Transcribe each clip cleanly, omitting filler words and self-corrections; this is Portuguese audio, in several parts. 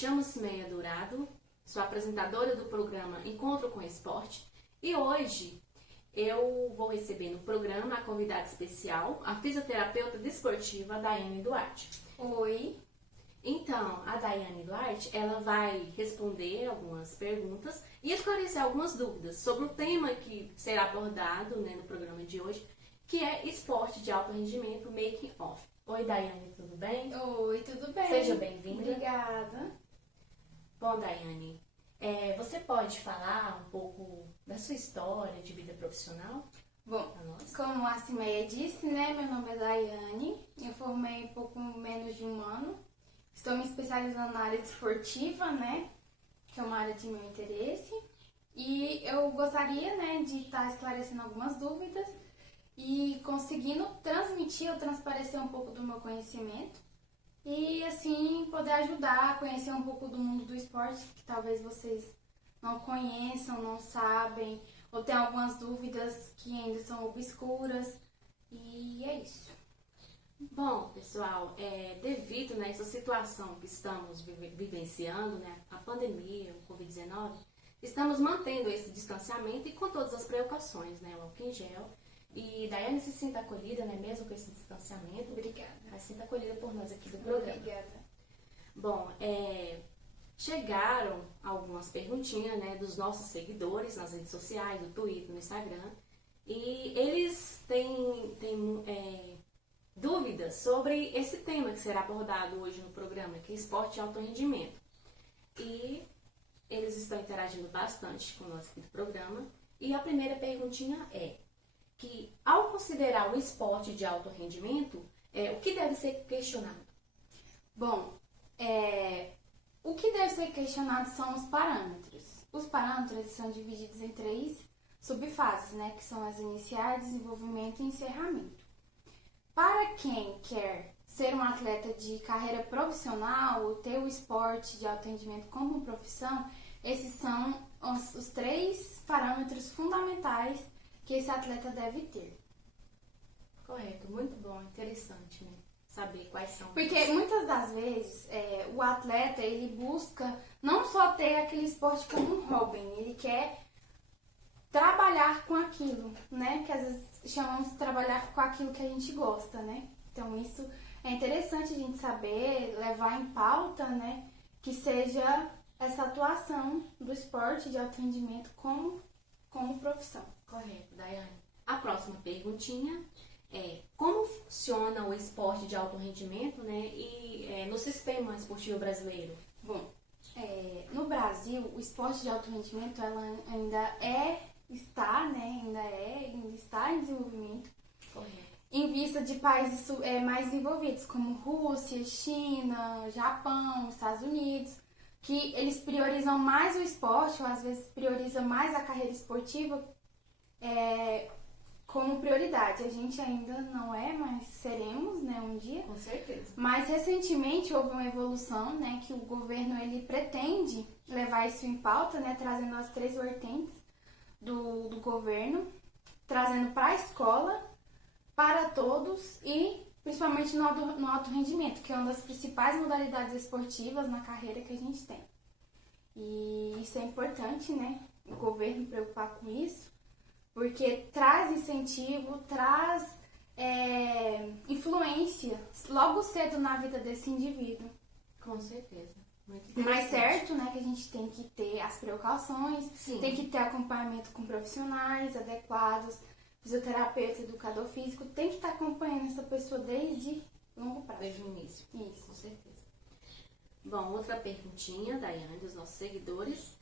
chamo Simeia Dourado, sou apresentadora do programa Encontro com Esporte e hoje eu vou receber no programa a convidada especial, a fisioterapeuta desportiva Daiane Duarte. Oi! Então, a Daiane Duarte, ela vai responder algumas perguntas e esclarecer algumas dúvidas sobre o tema que será abordado, no programa de hoje, que é esporte de alto rendimento, making off. Oi, Daiane, tudo bem? Oi, tudo bem? Seja bem-vinda. Obrigada. Bom, Daiane, você pode falar um pouco da sua história de vida profissional? Bom, como a Simeia disse, meu nome é Daiane, eu formei pouco menos de um ano. Estou me especializando na área desportiva, que é uma área de meu interesse. E eu gostaria, de estar esclarecendo algumas dúvidas e conseguindo transmitir ou transparecer um pouco do meu conhecimento. E assim, poder ajudar a conhecer um pouco do mundo do esporte, que talvez vocês não conheçam, não sabem, ou tem algumas dúvidas que ainda são obscuras. E é isso. Bom, pessoal, devido a essa situação que estamos vivenciando, a pandemia, o Covid-19, estamos mantendo esse distanciamento e com todas as precauções, o álcool em gel. E Daiane se sinta acolhida, mesmo com esse distanciamento. Obrigada. Mas sinta acolhida por nós aqui do programa. Obrigada. Bom, chegaram algumas perguntinhas, dos nossos seguidores nas redes sociais, no Twitter, no Instagram. E eles têm dúvidas sobre esse tema que será abordado hoje no programa, que é esporte de alto rendimento. E eles estão interagindo bastante com nós aqui do programa. E a primeira perguntinha é que, ao considerar o esporte de alto rendimento, o que deve ser questionado? Bom, o que deve ser questionado são os parâmetros. Os parâmetros são divididos em 3 subfases, que são as iniciais, desenvolvimento e encerramento. Para quem quer ser um atleta de carreira profissional ou ter o esporte de alto rendimento como profissão, esses são os 3 parâmetros fundamentais que esse atleta deve ter. Correto, muito bom, interessante, saber quais são. Porque muitas das vezes o atleta ele busca não só ter aquele esporte como um hobby, ele quer trabalhar com aquilo, que às vezes chamamos de trabalhar com aquilo que a gente gosta, Então isso é interessante a gente saber, levar em pauta, que seja essa atuação do esporte de alto rendimento como profissão. Correto, Daiane. A próxima perguntinha é como funciona o esporte de alto rendimento, e no sistema esportivo brasileiro? Bom, no Brasil, o esporte de alto rendimento ela ainda está em desenvolvimento. Correto. Em vista de países mais desenvolvidos, como Rússia, China, Japão, Estados Unidos, que eles priorizam mais o esporte, ou às vezes priorizam mais a carreira esportiva como prioridade. A gente ainda não mas seremos, um dia. Com certeza. Mas recentemente houve uma evolução, que o governo ele pretende levar isso em pauta, trazendo as 3 vertentes do governo, trazendo para a escola, para todos e principalmente no alto rendimento, que é uma das principais modalidades esportivas na carreira que a gente tem. E isso é importante, o governo preocupar com isso, porque traz incentivo, traz influência logo cedo na vida desse indivíduo. Com certeza. Mas certo, que a gente tem que ter as precauções, Sim. Tem que ter acompanhamento com profissionais adequados, fisioterapeuta, educador físico, tem que estar acompanhando essa pessoa desde longo prazo. Desde o início. Isso. Com certeza. Bom, outra perguntinha, Daiane, dos nossos seguidores,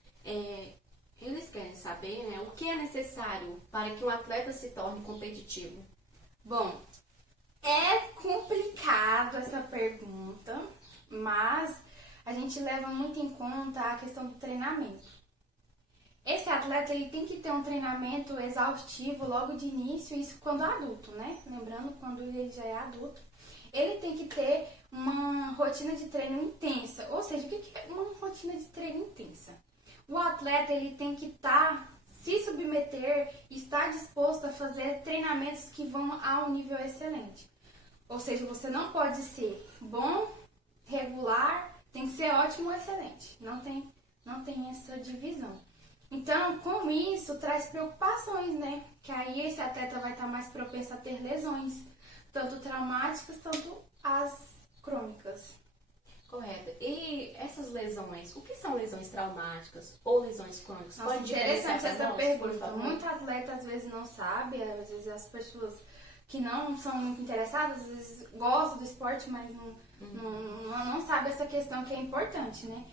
eles querem saber, o que é necessário para que um atleta se torne competitivo? Bom, é complicado essa pergunta, mas a gente leva muito em conta a questão do treinamento. Esse atleta ele tem que ter um treinamento exaustivo logo de início, isso quando adulto, Lembrando, quando ele já é adulto, ele tem que ter uma rotina de treino intensa. Ou seja, o que é uma rotina de treino intensa? O atleta ele tem que se submeter e estar disposto a fazer treinamentos que vão a um nível excelente. Ou seja, você não pode ser bom, regular Tem que ser ótimo ou excelente. Não tem essa divisão. Então, com isso, traz preocupações, né? Que aí esse atleta vai estar mais propenso a ter lesões, tanto traumáticas, tanto as crônicas. Correto. E essas lesões, o que são lesões traumáticas ou lesões crônicas? Nossa, Pode interessante diferenciar pra essa nós, pergunta. por favor? Muito atleta às vezes não sabe, às vezes as pessoas que não são muito interessadas, às vezes gostam do esporte, mas não sabe essa questão que é importante, né?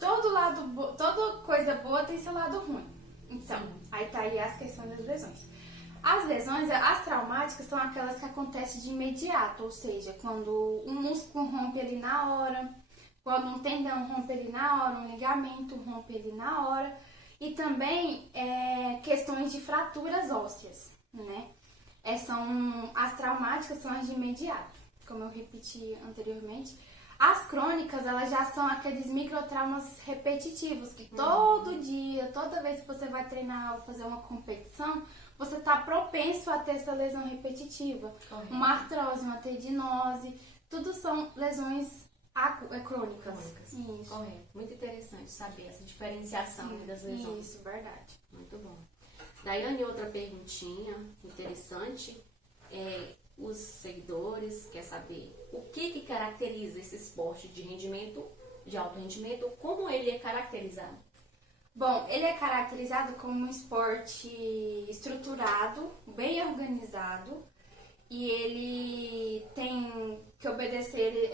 Toda coisa boa tem seu lado ruim. Então, aí tá aí as questões das lesões. As lesões, as traumáticas, são aquelas que acontecem de imediato, ou seja, quando um músculo rompe ali na hora, quando um tendão rompe ali na hora, um ligamento rompe ali na hora, e também questões de fraturas ósseas, né? As traumáticas são as de imediato, como eu repeti anteriormente. As crônicas, elas já são aqueles microtraumas repetitivos, que todo dia, toda vez que você vai treinar ou fazer uma competição, você está propenso a ter essa lesão repetitiva. Correto. Uma artrose, uma tendinose, tudo são lesões crônicas. Isso. Correto. Muito interessante saber essa diferenciação, né, das lesões. Isso, verdade. Muito bom. Daiane, outra perguntinha interessante. Os seguidores querem saber o que caracteriza esse esporte de rendimento, de alto rendimento, como ele é caracterizado? Bom, ele é caracterizado como um esporte estruturado, bem organizado, e ele tem que obedecer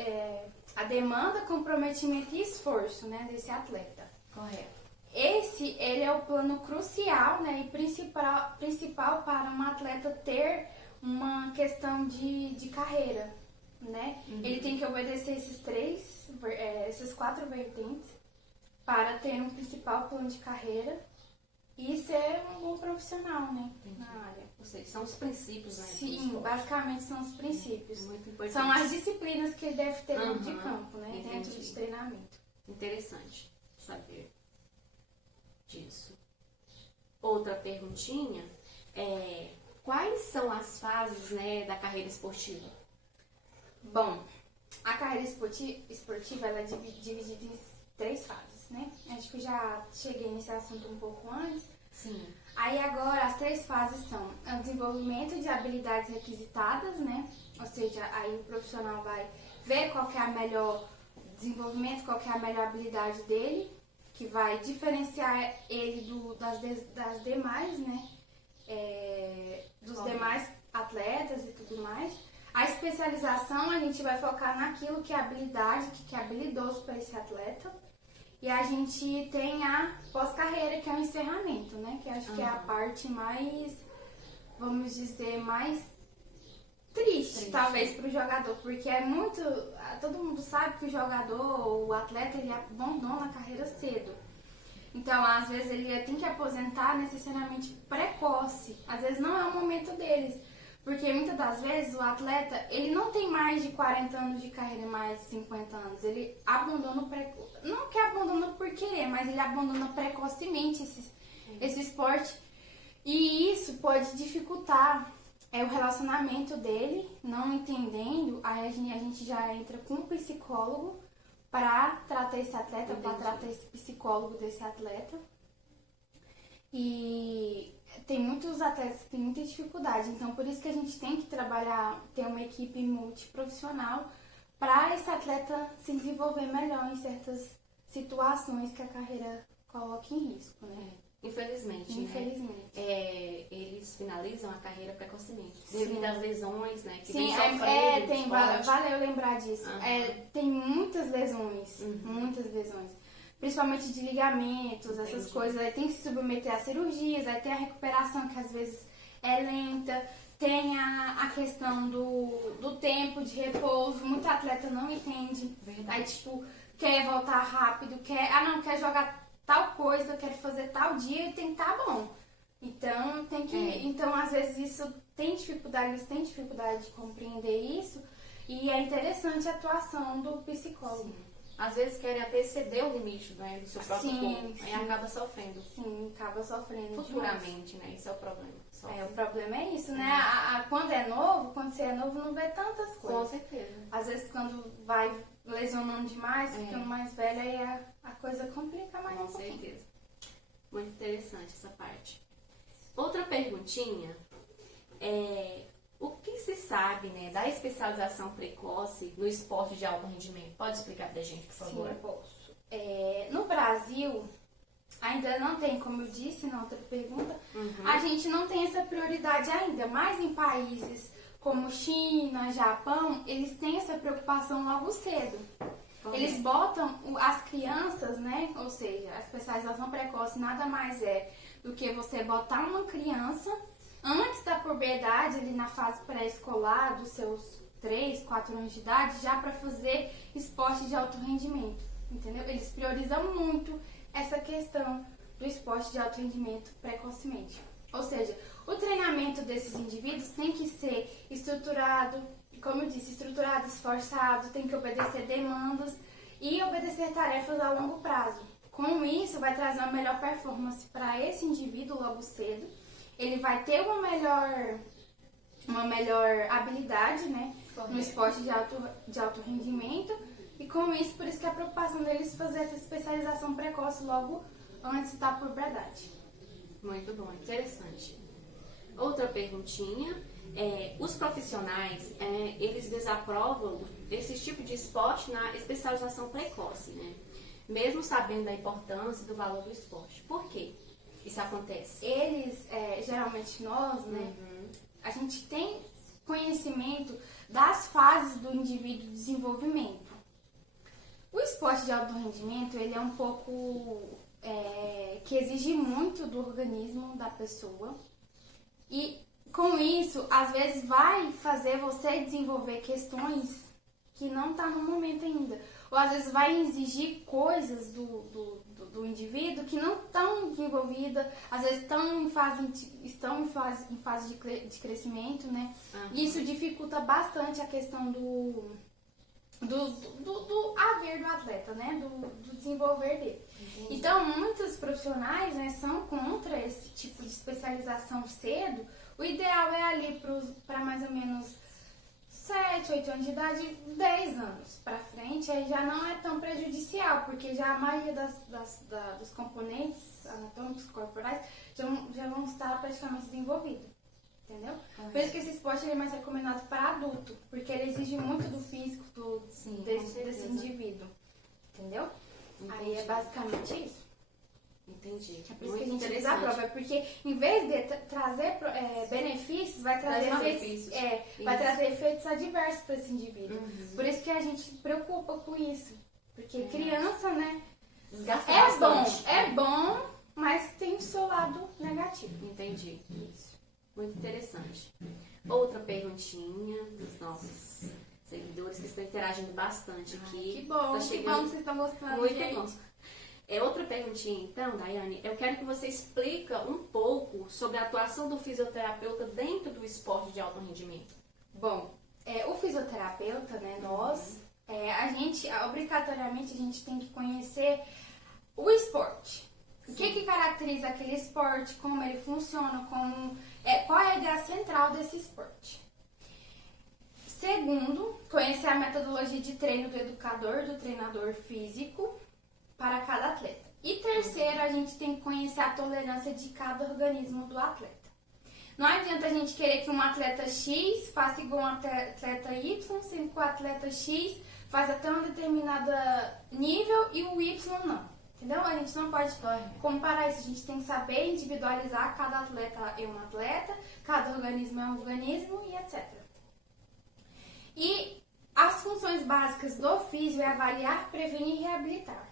a demanda, comprometimento e esforço, né, desse atleta. Correto. Ele é o plano crucial, né, e principal para um atleta ter uma questão de carreira, né? Ele tem que obedecer esses 4 vertentes para ter um principal plano de carreira e ser um bom profissional, né? Entendi. Na área. Ou seja, são os princípios, né? do Sim, esporte. basicamente são os princípios. Muito importante. São as disciplinas que ele deve ter dentro de campo, né? Entendi. Dentro de treinamento. Interessante saber disso. Outra perguntinha quais são as fases, né, da carreira esportiva? Bom, a carreira esportiva ela é dividida em 3 fases, né? Acho que eu já cheguei nesse assunto um pouco antes. Sim. Aí agora as 3 fases são o desenvolvimento de habilidades requisitadas, né? Ou seja, aí o profissional vai ver qual que é a melhor desenvolvimento, qual que é a melhor habilidade dele, que vai diferenciar ele das demais, né? Dos demais atletas e tudo mais. A especialização a gente vai focar naquilo que é habilidade, que é habilidoso para esse atleta. E a gente tem a pós-carreira, que é o encerramento, né? Que acho que é a parte mais, vamos dizer, mais triste. Talvez para o jogador, porque todo mundo sabe que o jogador, o atleta, ele abandona a carreira cedo. Então, às vezes, ele tem que aposentar necessariamente precoce. Às vezes, não é o momento deles. Porque, muitas das vezes, o atleta, ele não tem mais de 40 anos de carreira, mais de 50 anos. Ele abandona não que abandona por querer, mas ele abandona precocemente esse esporte. E isso pode dificultar o relacionamento dele, não entendendo. Aí a gente já entra com um psicólogo para tratar esse atleta, para tratar esse psicólogo desse atleta. E tem muitos atletas que têm muita dificuldade, então por isso que a gente tem que trabalhar, ter uma equipe multiprofissional para esse atleta se desenvolver melhor em certas situações que a carreira coloca em risco, né? Infelizmente, Infelizmente. Né? Eles finalizam a carreira precocemente, devido às lesões, né? Que Sim, vem valeu lembrar disso. Tem muitas lesões, principalmente de ligamentos, essas coisas. Aí tem que se submeter a cirurgias, aí tem a recuperação que às vezes é lenta, tem a questão do tempo de repouso. Muito atleta não entende. Verdade. Aí, tipo, quer voltar rápido, quer jogar tal coisa, quer fazer tal dia e tem que estar bom. Então, então, às vezes, isso eles têm dificuldade de compreender isso, e é interessante a atuação do psicólogo. Sim. Às vezes querem até exceder o limite, né, do seu próprio corpo, aí acaba sofrendo. Sim, acaba sofrendo futuramente, né? Esse é o problema. O problema é isso, né? Quando você é novo, não vê tantas coisas. Com certeza. Às vezes, quando vai lesionando demais, ficando mais velha, aí a coisa complica mais um Com pouquinho. certeza. Muito interessante essa parte. Outra perguntinha é o que se sabe, né, da especialização precoce no esporte de alto rendimento? Pode explicar pra gente, por favor? Sim, posso. No Brasil, ainda não tem, como eu disse na outra pergunta, a gente não tem essa prioridade ainda, mas em países como China, Japão, eles têm essa preocupação logo cedo. Eles botam as crianças, né? Ou seja, a especialização precoce nada mais é do que você botar uma criança antes da puberdade, ali na fase pré-escolar, dos seus 3, 4 anos de idade, já para fazer esporte de alto rendimento, entendeu? Eles priorizam muito essa questão do esporte de alto rendimento precocemente. Ou seja, o treinamento desses indivíduos tem que ser estruturado, como eu disse, estruturado, esforçado, tem que obedecer demandas e obedecer tarefas a longo prazo. Com isso, vai trazer uma melhor performance para esse indivíduo logo cedo. Ele vai ter uma melhor habilidade, né, no esporte de alto rendimento. E com isso, por isso que a preocupação deles é fazer essa especialização precoce logo antes da puberdade. Muito bom, interessante. Outra perguntinha, os profissionais, eles desaprovam esse tipo de esporte na especialização precoce, né? Mesmo sabendo da importância e do valor do esporte. Por quê isso acontece? Eles, geralmente nós, né, a gente tem conhecimento das fases do indivíduo de desenvolvimento. O esporte de alto rendimento, ele é um pouco... que exige muito do organismo da pessoa e com isso, às vezes vai fazer você desenvolver questões que não tá no momento ainda, ou às vezes vai exigir coisas do indivíduo que não estão desenvolvidas, às vezes estão em fase de crescimento, né? E isso dificulta bastante a questão do haver do atleta, né? Do desenvolver dele. Entendi. Então, muitos profissionais, né, são contra esse tipo de especialização cedo. O ideal é ali para mais ou menos 7, 8 anos de idade, 10 anos para frente, aí já não é tão prejudicial, porque já a maioria dos componentes anatômicos corporais já vão estar praticamente desenvolvidos. Entendeu? Por isso que esse esporte ele é mais recomendado para adulto, porque ele exige muito do físico desse indivíduo. Entendeu? Entendi. Aí é basicamente isso. Entendi. É por isso que a gente desaprova, porque em vez de trazer benefícios, vai trazer efeitos adversos para esse indivíduo. Por isso que a gente preocupa com isso. Porque criança, né? Desgasta É bastante. bom, mas tem o seu lado negativo. Entendi. Isso. Muito interessante. Outra perguntinha dos nossos seguidores que estão interagindo bastante aqui. Que bom, tá chegando... que vocês estão gostando, muito gente. bom. Outra perguntinha, então, Daiane, eu quero que você explique um pouco sobre a atuação do fisioterapeuta dentro do esporte de alto rendimento. Bom, o fisioterapeuta, né, nós, obrigatoriamente a gente tem que conhecer o esporte. O que caracteriza aquele esporte, como ele funciona, qual é a ideia central desse esporte. Segundo, conhecer a metodologia de treino do educador, do treinador físico, para cada atleta. E terceiro, a gente tem que conhecer a tolerância de cada organismo do atleta. Não adianta a gente querer que um atleta X faça igual um atleta Y, sendo que o atleta X faz até um determinado nível e o Y não. Entendeu? A gente não pode comparar isso. A gente tem que saber individualizar. Cada atleta é um atleta, cada organismo é um organismo e etc. E as funções básicas do físio é avaliar, prevenir e reabilitar.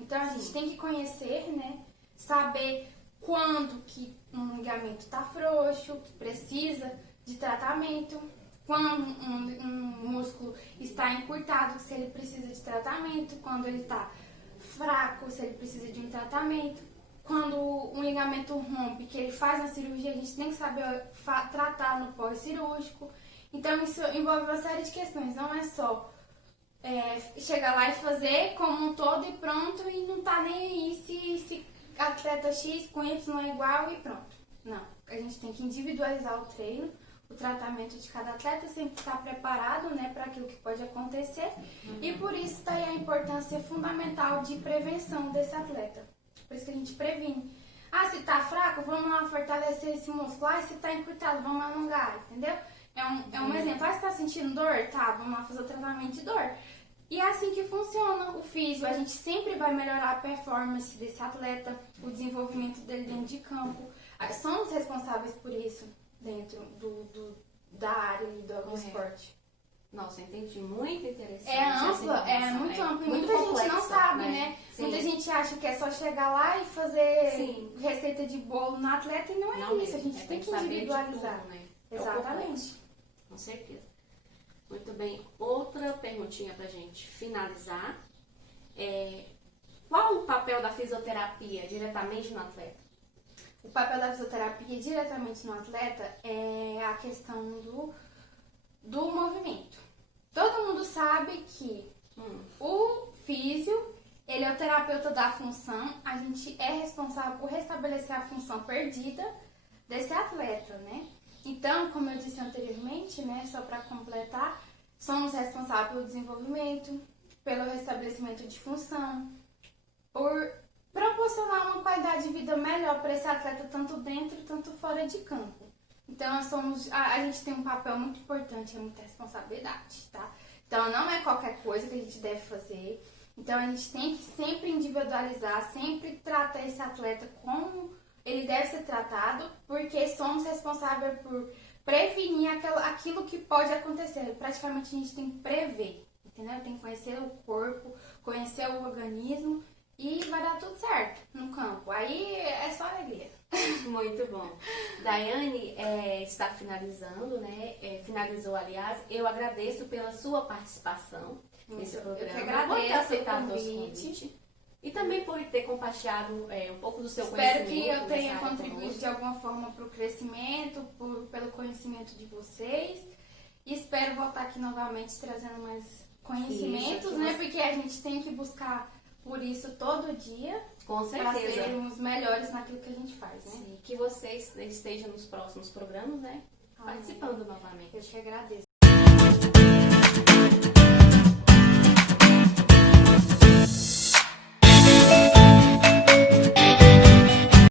Então, a gente tem que conhecer, né, saber quando que um ligamento está frouxo, que precisa de tratamento, quando um músculo está encurtado, se ele precisa de tratamento, quando ele está fraco, se ele precisa de um tratamento, quando um ligamento rompe, que ele faz uma cirurgia, a gente tem que saber tratar no pós-cirúrgico. Então, isso envolve uma série de questões, não é só... chegar lá e fazer como um todo e pronto e não tá nem aí se atleta X com Y é igual e pronto. Não, a gente tem que individualizar o treino o tratamento de cada atleta, sempre estar preparado, né, para aquilo que pode acontecer. E por isso está aí a importância fundamental de prevenção desse atleta. Por isso que a gente previne. Ah, se tá fraco, vamos lá fortalecer esse músculo. Ah, se tá encurtado, vamos alongar, entendeu? É um exemplo. Ah, você tá sentindo dor? Tá, vamos lá fazer o tratamento de dor. E é assim que funciona o físio. A gente sempre vai melhorar a performance desse atleta, o desenvolvimento dele dentro de campo. Somos responsáveis por isso dentro da área do esporte. Nossa, entendi. Muito interessante. É ampla, é muito ampla. E muita gente não sabe, né? Sim. Muita gente acha que é só chegar lá e fazer receita de bolo no atleta e não é isso. A gente tem que individualizar. Tudo, né? Exatamente. Com certeza. Muito bem. Outra perguntinha pra gente finalizar. Qual o papel da fisioterapia diretamente no atleta? O papel da fisioterapia diretamente no atleta é a questão do movimento. Todo mundo sabe que o físio, ele é o terapeuta da função. A gente é responsável por restabelecer a função perdida desse atleta, né? Então, como eu disse anteriormente, né, só para completar, somos responsáveis pelo desenvolvimento, pelo restabelecimento de função, por proporcionar uma qualidade de vida melhor para esse atleta, tanto dentro, tanto fora de campo. Então, a gente tem um papel muito importante, é muita responsabilidade, tá? Então, não é qualquer coisa que a gente deve fazer. Então, a gente tem que sempre individualizar, sempre tratar esse atleta como ele deve ser tratado, porque somos responsáveis por prevenir aquilo que pode acontecer. Praticamente, a gente tem que prever, entendeu? Tem que conhecer o corpo, conhecer o organismo e vai dar tudo certo no campo. Aí é só alegria. Muito bom. Daiane está finalizando, né? Finalizou, aliás. Eu agradeço pela sua participação nesse programa. Eu que agradeço por ter aceitado o o nosso convite. convite. E também por ter compartilhado um pouco do seu Espero conhecimento. que eu tenha nessa área contribuído conosco. de alguma forma para o crescimento, pelo conhecimento de vocês. E espero voltar aqui novamente trazendo mais conhecimentos, Isso, né? Porque a gente tem que buscar por isso todo dia. Com Para certeza. sermos melhores naquilo que a gente faz, né? Sim, que vocês estejam nos próximos programas, né? Participando novamente. Eu te agradeço.